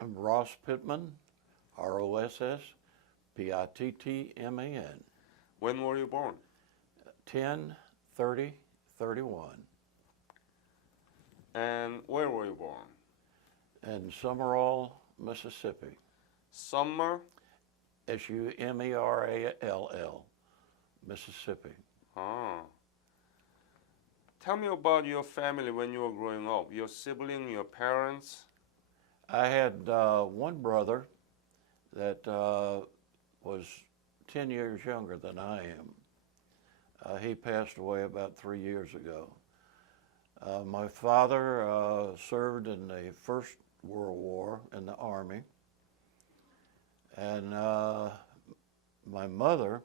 I'm Ross Pittman, Ross Pittman, When were you born? 10/30/31, And where were you born? in Summerall, Mississippi. Summer? Summerall, Mississippi. Ah. Tell me about your family when you were growing up. Your sibling, your parents? I had one brother that was 10 years younger than I am. He passed away about 3 years ago. My father served in the First World War in the Army, and my mother,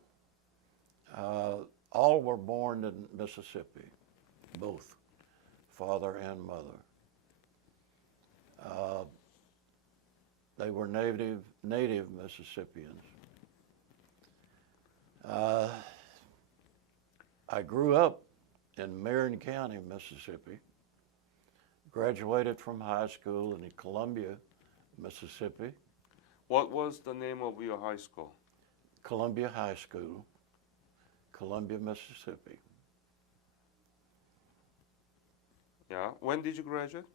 all were born in Mississippi, both father and mother. They were native Mississippians. I grew up in Marion County, Mississippi, graduated from high school in Columbia, Mississippi, What was the name of your high school? Columbia High School, Columbia, Mississippi. Yeah. When did you graduate?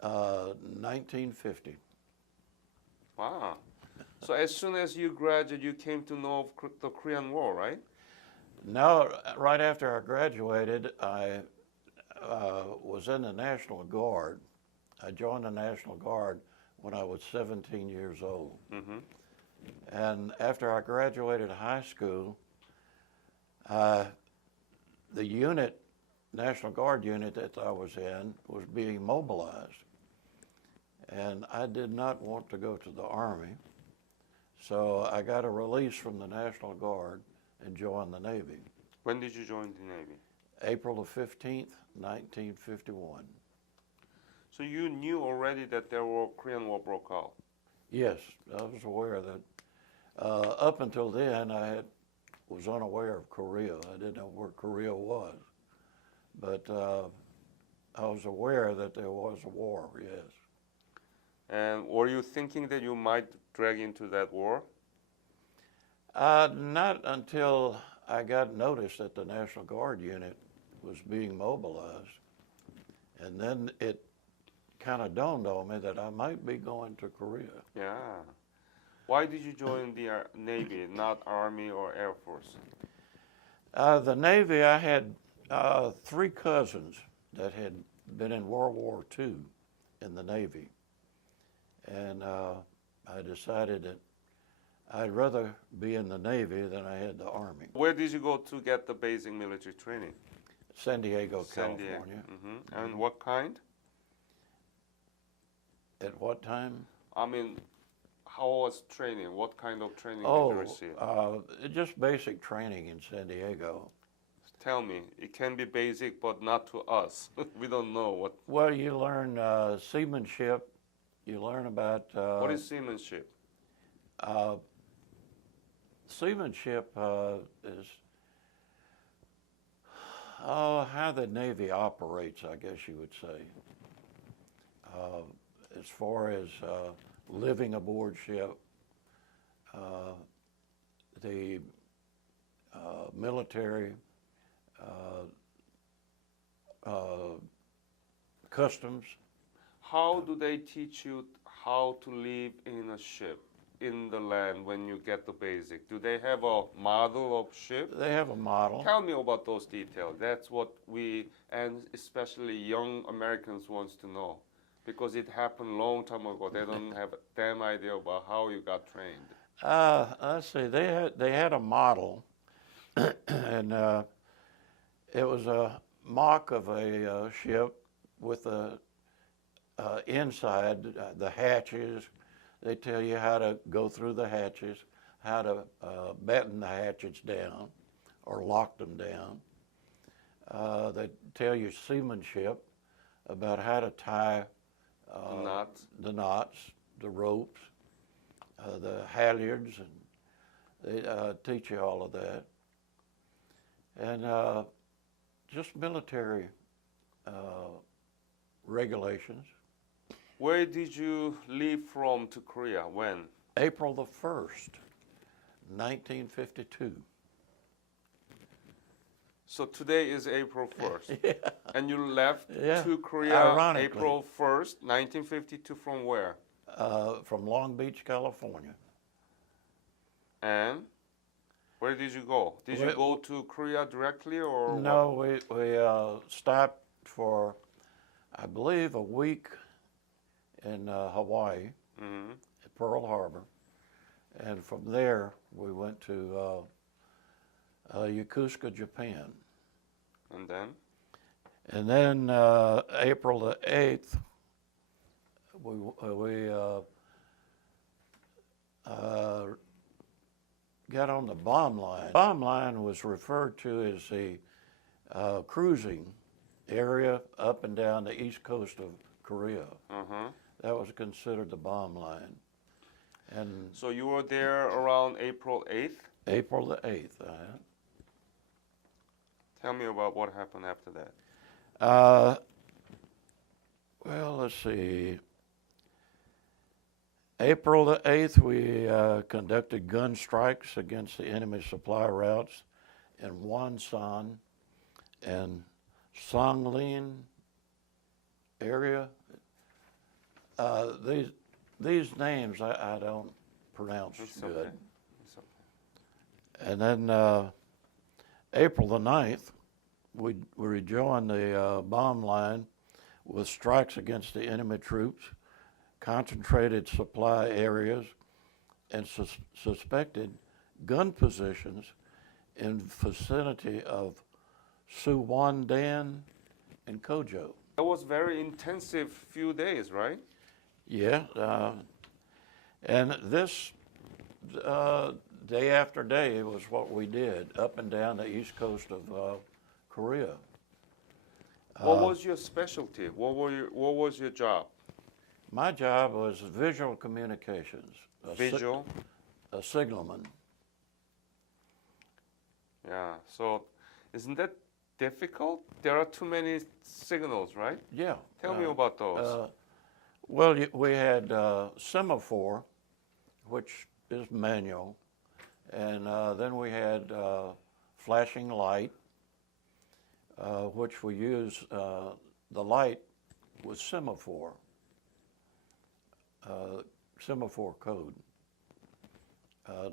1950. Wow. So as soon as you graduated, you came to know of the Korean War, right? No, right after I graduated, I was in the National Guard. I joined the National Guard when I was 17 years old. Mm-hmm. And after I graduated high school, the unit, National Guard unit that I was in, was being mobilized. And I did not want to go to the Army, so I got a release from the National Guard and joined the Navy. When did you join the Navy? April the 15th, 1951. So you knew already that there were Korean War broke out. Yes, I was aware that. Up until then, was unaware of Korea. I didn't know where Korea was, but I was aware that there was a war. Yes. And were you thinking that you might drag into that war? Not until I got notice that the National Guard unit was being mobilized, and then it kind of dawned on me that I might be going to Korea. Yeah. Why did you join the Navy, not Army or Air Force? The Navy, I had 3 cousins that had been in World War II in the Navy, and I decided that I'd rather be in the Navy than I had the Army. Where did you go to get the basic military training? San Diego, San Diego. California. Mm-hmm. And what kind? At what time? I mean, how was training? What kind of training did you receive? Just basic training in San Diego. Tell me. It can be basic, but not to us. We don't know what. Well, you learn seamanship. You learn about What is seamanship? Seamanship is how the Navy operates, I guess you would say. As far as living aboard ship, the military, customs. How do they teach you how to live in a ship, in the land, when you get the basic? Do they have a model of ship? They have a model. Tell me about those details. That's what we, and especially young Americans, wants to know. Because it happened a long time ago. They don't have a damn idea about how you got trained. Let's see. They had a model, and it was a mock of a ship with a inside the hatches. They tell you how to go through the hatches, how to batten the hatches down, or lock them down. They tell you seamanship about how to tie the knots, the ropes, the halyards, and they teach you all of that. And just military regulations. Where did you leave from to Korea? When? April the 1st, 1952. So today is April 1st. Yeah. And you left Yeah. to Korea Ironically. April 1st, 1952 from where? From Long Beach, California. And where did you go? Did you We- go to Korea directly or No, we stopped for, I believe, a week in Hawaii, Mm-hmm. at Pearl Harbor. And from there, we went to Yokosuka, Japan. And then? And then April the 8th, we got on the bomb line. Bomb line was referred to as the cruising area up and down the east coast of Korea. Uh-huh. That was considered the bomb line. And So you were there around April 8th? April the 8th. Tell me about what happened after that. Well, let's see. April the 8th, we conducted gun strikes against the enemy supply routes in Wonsan and Songlin area. These names I don't pronounce It's good. okay. It's okay. And then April the 9th, we rejoined the bomb line with strikes against the enemy troops, concentrated supply areas, and suspected gun positions in vicinity of Suwon-dan and Kojo. That was very intensive few days, right? Yeah, and this day after day was what we did up and down the east coast of Korea. What was your specialty? What was your job? My job was visual communications. Visual? A signalman. Yeah. So isn't that difficult? There are too many signals, right? Yeah. Tell me about those. Well, we had semaphore, which is manual, and then we had flashing light, which we use. The light was semaphore code,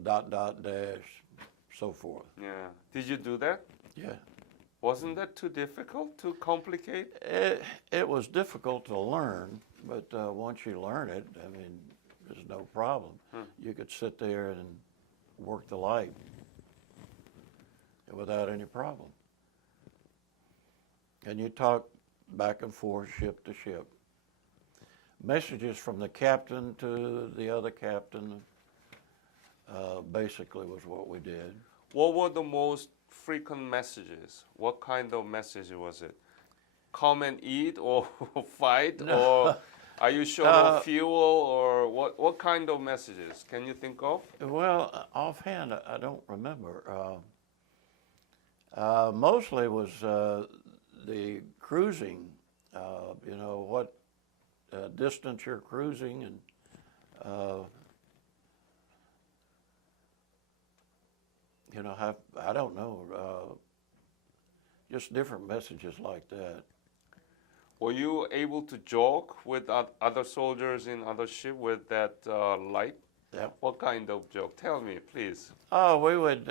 dot, dot, dash, so forth. Yeah. Did you do that? Yeah. Wasn't that too difficult, too complicated? It was difficult to learn, but once you learn it, I mean, there's no problem. You could sit there and work the light without any problem. And you talk back and forth, ship to ship. Messages from the captain to the other captain, basically was what we did. What were the most frequent messages? What kind of message was it? Come and eat or fight or are you short of fuel or what kind of messages can you think of? Well, offhand, I don't remember. Mostly was the cruising, what distance you're cruising and I don't know, just different messages like that. Were you able to joke with other soldiers in other ship with that light? Yeah. What kind of joke? Tell me, please. Oh, we would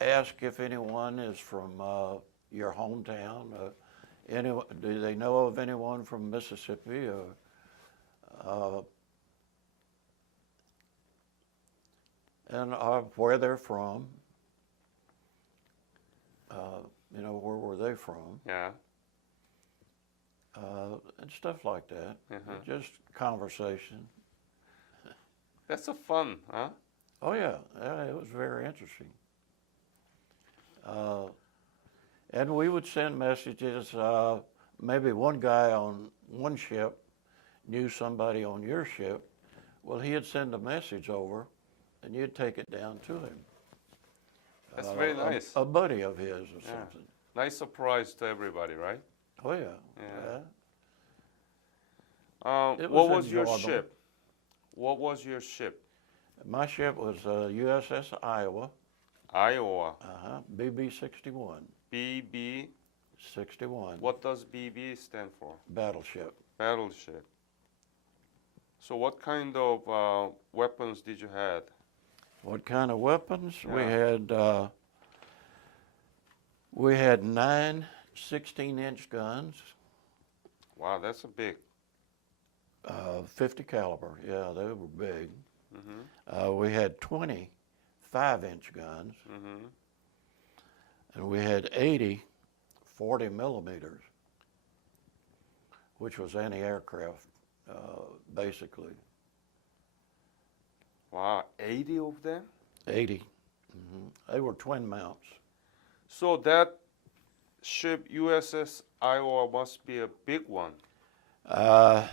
ask if anyone is from your hometown. Do they know of anyone from Mississippi? And where they're from. Where were they from? Yeah. And stuff like that. Just conversation. That's a fun, huh? Oh yeah, it was very interesting. And we would send messages. Maybe one guy on one ship knew somebody on your ship. Well, he'd send a message over, and you'd take it down to him. That's very nice. A buddy of his or something. Nice surprise to everybody, right? Oh yeah. Yeah. It What was was your enjoyable. ship? What was your ship? My ship was USS Iowa, Iowa. BB 61. BB. 61. What does BB stand for? Battleship. Battleship. So what kind of weapons did you have? What kind of weapons? Yeah. We had 9 16-inch guns, Wow, that's a big. 50 caliber. Yeah, they were big. Mm-hmm. We had 20 5-inch guns, Mm-hmm. and we had 80 40 millimeters, which was anti-aircraft, basically. Wow, 80 of them? 80. They were twin mounts. So that ship USS Iowa must be a big one. How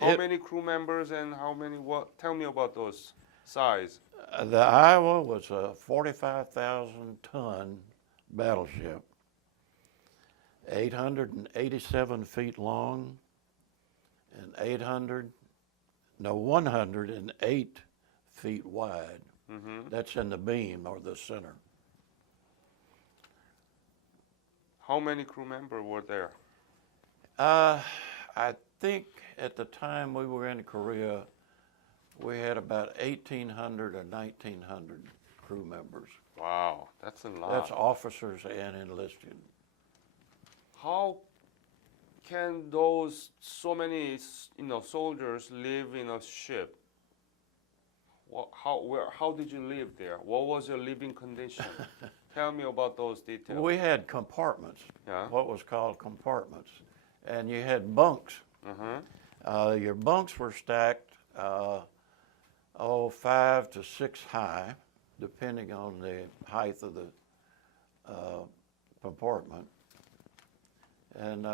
many crew members and how many what? Tell me about those size. The Iowa was a 45,000-ton battleship, 887 feet long, and 108 feet wide. Mm-hmm. That's in the beam or the center. How many crew members were there? I think at the time we were in Korea, we had about 1,800 or 1,900 crew members. Wow, that's a lot. That's officers and enlisted. How can those so many soldiers live in a ship? How did you live there? What was your living condition? Tell me about those details. We had compartments, Yeah. what was called compartments, and you had bunks. Uh-huh. Your bunks were stacked 5 to 6 high, depending on the height of the compartment, and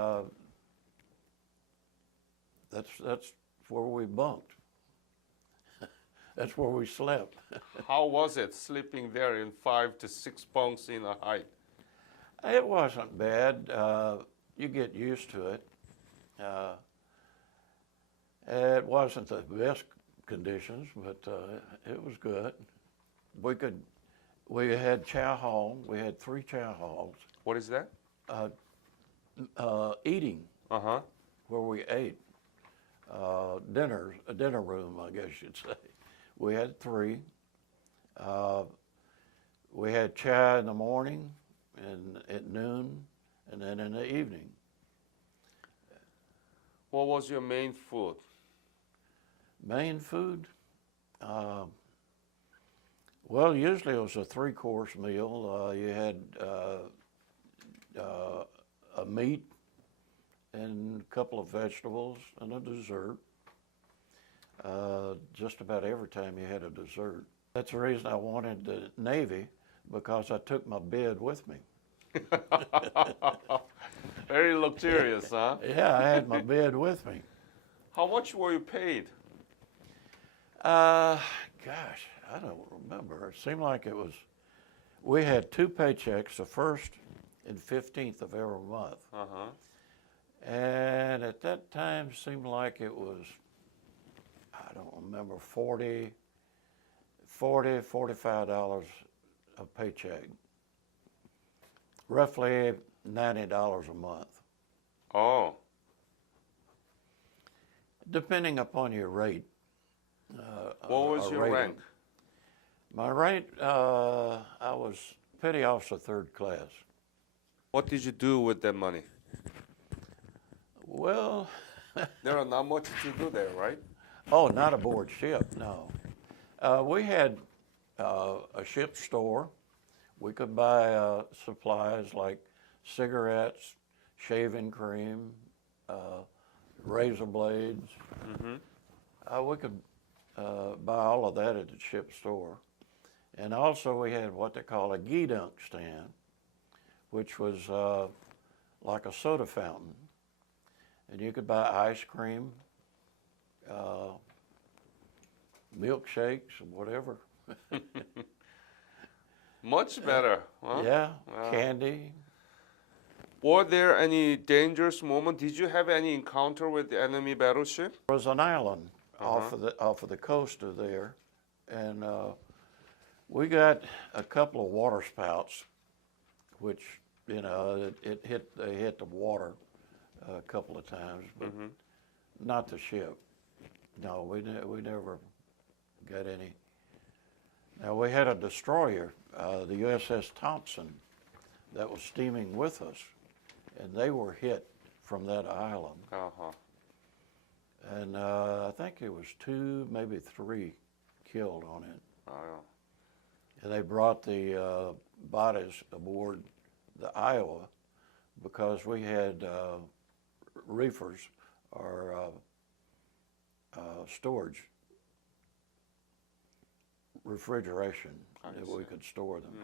that's where we bunked. That's where we slept. How was it sleeping there in 5 to 6 bunks in a height? It wasn't bad. You get used to it. It wasn't the best conditions, but it was good. We had chow hall. We had 3 chow halls. What is that? Eating, Uh-huh. where we ate. A dinner room, I guess you'd say. We had 3. We had chow in the morning and at noon, and then in the evening. What was your main food? Main food? Well, usually it was a 3-course meal. You had a meat and a couple of vegetables and a dessert. Just about every time you had a dessert. That's the reason I wanted the Navy, because I took my bed with me. Very luxurious, huh? Yeah, I had my bed with me. How much were you paid? Gosh, I don't remember. It seemed like we had 2 paychecks, the 1st and 15th of every month. Uh-huh. And at that time, seemed like it was, I don't remember, $45 a paycheck. Roughly $90 a month. Oh. Depending upon your rate. What was your rating. rank? My rank, I was petty officer 3rd class. What did you do with that money? Well, There are not much to do there, right? oh, not aboard ship, no. We had a ship store. We could buy supplies like cigarettes, shaving cream, razor blades. Mm-hmm. We could buy all of that at the ship store. And also we had what they call a gee-dunk stand, which was like a soda fountain. And you could buy ice cream, milkshakes, and whatever. Much better, huh? Yeah, Wow. candy. Were there any dangerous moment? Did you have any encounter with the enemy battleship? There was an island Uh-huh. off of the coast of there, and we got a couple of water spouts, which they hit the water a couple of times, but not the ship. No, we never got any. Now we had a destroyer, the USS Thompson, that was steaming with us, and they were hit from that island. Uh-huh. And I think it was 2, maybe 3 killed on it. Oh, And they brought the bodies aboard the Iowa because we had reefers or storage, refrigeration, that we could store them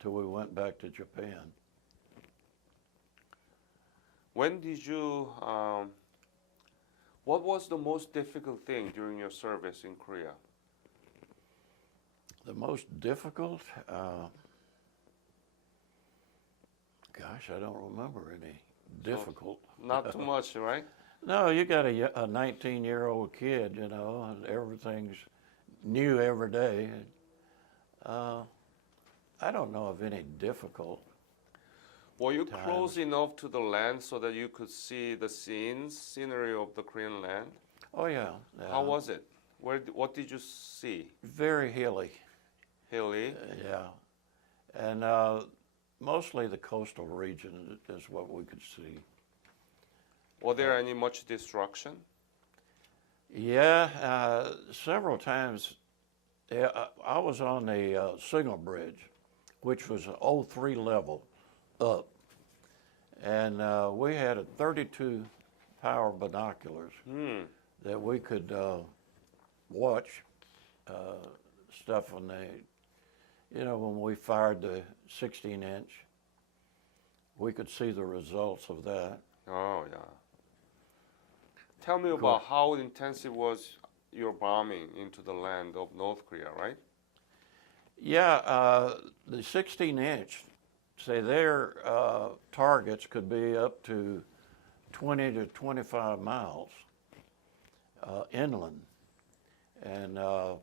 till we went back to Japan. When did you, what was the most difficult thing during your service in Korea? The most difficult, gosh, I don't remember any difficult. Not too much, right? No, you got a 19-year-old kid, you know, and everything's new every day. I don't know of any difficult. Were you times. close enough to the land so that you could see the scenery of the Korean land? Oh yeah. How was it? What did you see? Very hilly. Hilly? Yeah, and mostly the coastal region is what we could see. Were there any much destruction? Yeah, several times. Yeah, I was on the signal bridge, which was an 03 level up, and we had a 32 power binoculars that we could watch stuff when when we fired the 16-inch, we could see the results of that. Oh, yeah. Tell me about how intensive was your bombing into the land of North Korea, right? Yeah, the 16-inch, say their targets could be up to 20 to 25 miles inland. And a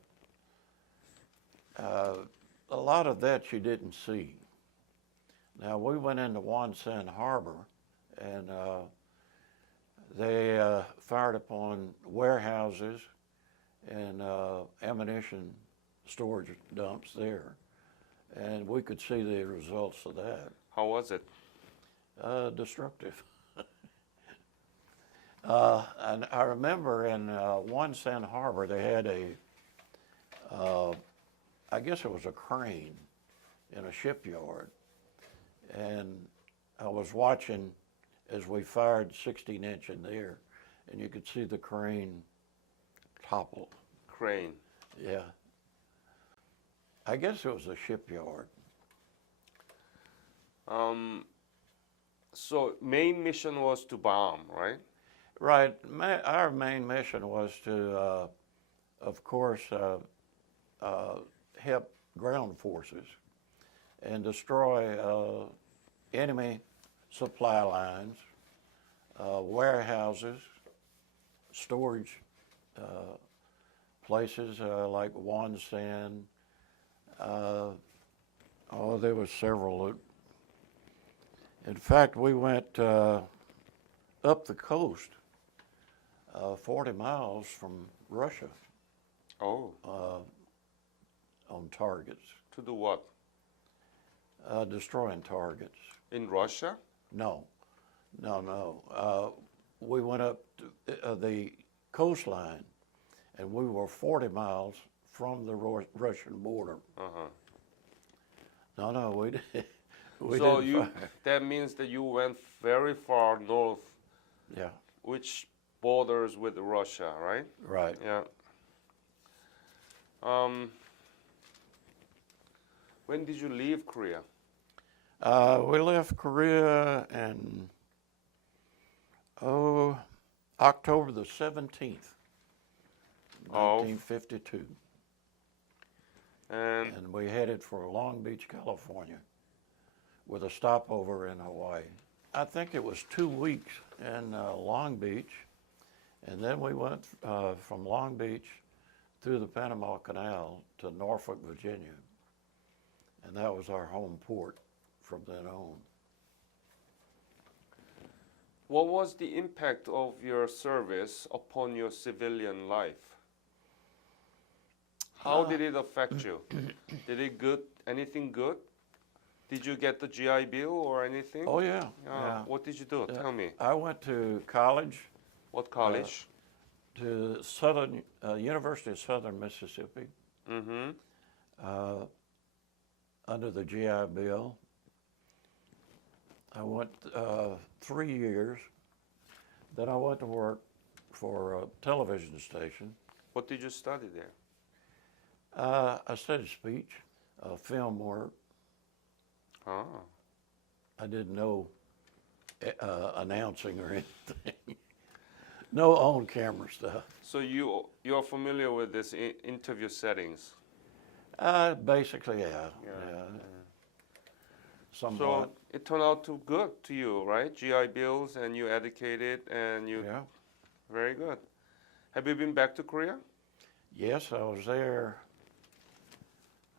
lot of that you didn't see. Now, we went into Wonsan Harbor, and they fired upon warehouses and ammunition storage dumps there, and we could see the results of that. How was it? Destructive. And I remember in Wonsan Harbor, they had I guess it was a crane in a shipyard, and I was watching as we fired 16-inch in there, and you could see the crane topple. Crane. Yeah. I guess it was a shipyard. So main mission was to bomb, right? Right. Our main mission was to, of course, help ground forces and destroy enemy supply lines, warehouses, storage places like Wonsan. There was several. In fact, we went up the coast 40 miles from Russia Oh, on targets, to do what? destroying targets. In Russia? No. We went up to, the coastline, and we were 40 miles from the Russian border. Uh-huh. No, we we So didn't fire. that means that you went very far north, Yeah, which borders with Russia, right? right. Yeah. When did you leave Korea? We left Korea in October the 17th, Of? 1952, And and we headed for Long Beach, California, with a stopover in Hawaii. I think it was 2 weeks in Long Beach, and then we went from Long Beach through the Panama Canal to Norfolk, Virginia, and that was our home port from then on. What was the impact of your service upon your civilian life? How did it affect you? Did it good? Anything good? Did you get the GI Bill or anything? Oh yeah, yeah. What did you do? Tell me. I went to college. What college? To Southern University of Southern Mississippi. Mm-hmm. Under the GI Bill. I went 3 years. Then I went to work for a television station. What did you study there? I studied speech, film work. Ah. I didn't know announcing or anything. No on-camera stuff. So you're familiar with this interview settings? Basically, yeah. Somewhat. So it turned out to good to you, right? GI Bills, and you educated, and you. Yeah. Very good. Have you been back to Korea? Yes, I was there.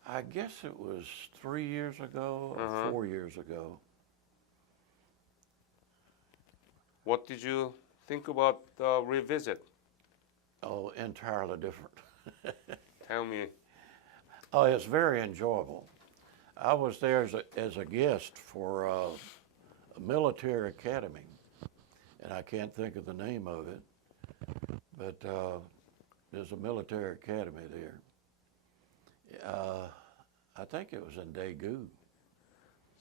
I guess it was 3 years ago or 4 years ago. What did you think about the revisit? Oh, entirely different. Tell me. Oh, it's very enjoyable. I was there as a guest for a military academy, and I can't think of the name of it, but there's a military academy there. I think it was in Daegu.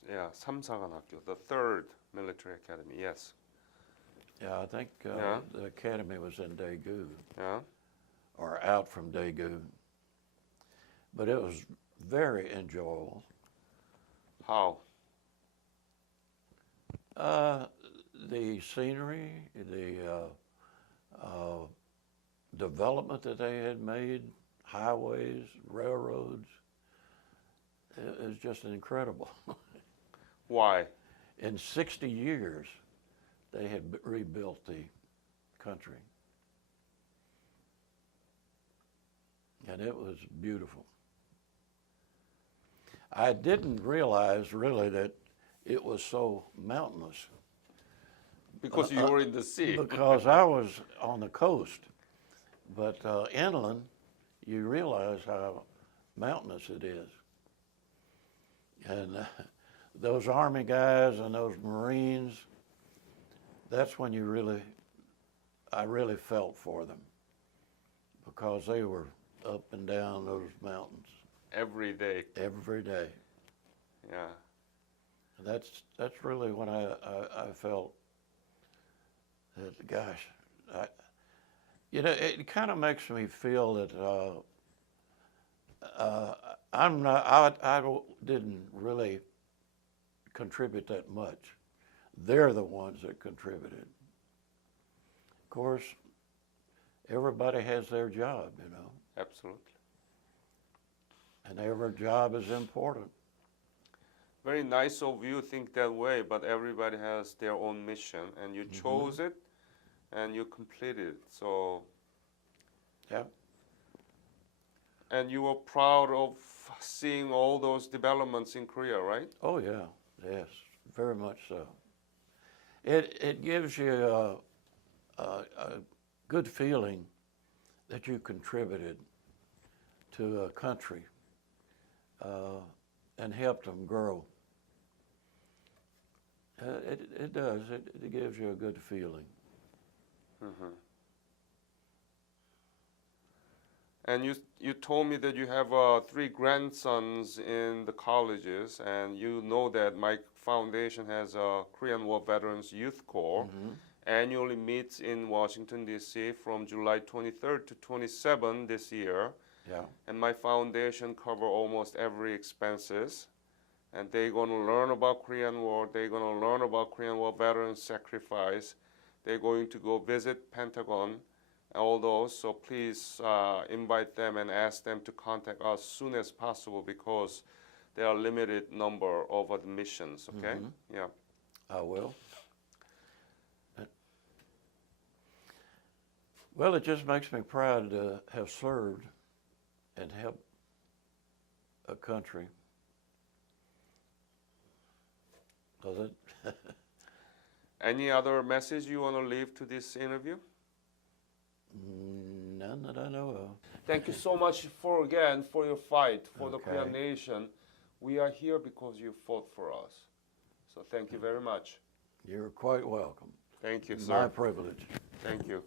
Yeah, 삼사관학교, the third military academy. Yes. Yeah, I think the academy was in Daegu. Yeah. Or out from Daegu. But it was very enjoyable. How? The scenery, the development that they had made, highways, railroads, it was just incredible. Why? In 60 years, they had rebuilt the country. And it was beautiful. I didn't realize really that it was so mountainous. Because you were in the sea. Because I was on the coast. But inland, you realize how mountainous it is. And those Army guys and those Marines, that's when I really felt for them. Because they were up and down those mountains. Every day. Every day. Yeah. That's really when I felt that, gosh, it kind of makes me feel that I didn't really contribute that much. They're the ones that contributed. Of course, everybody has their job, you know. Absolutely. And every job is important. Very nice of you think that way, but everybody has their own mission, and you chose it, and you completed it. So. Yeah. And you were proud of seeing all those developments in Korea, right? Oh yeah, yes, very much so. It gives you a good feeling that you contributed to a country and helped them grow. It does. It gives you a good feeling. Mm-hmm. And you told me that you have 3 grandsons in the colleges, and you know that my foundation has a Korean War Veterans Youth Corps. Annually meets in Washington, D.C. from July 23rd to 27 this year. Yeah. And my foundation cover almost every expenses. And they're going to learn about Korean War. They're going to learn about Korean War veterans sacrifice. They're going to go visit Pentagon, all those. So please invite them and ask them to contact us as soon as possible, because there are limited number of admissions. Okay. Yeah. I will. Well, it just makes me proud to have served and helped a country. Does it? Any other message you want to leave to this interview? None that I know of. Thank you so much for your fight for the Okay. Korean nation. We are here because you fought for us. So thank you very much. You're quite welcome. Thank you, My sir. privilege. Thank you.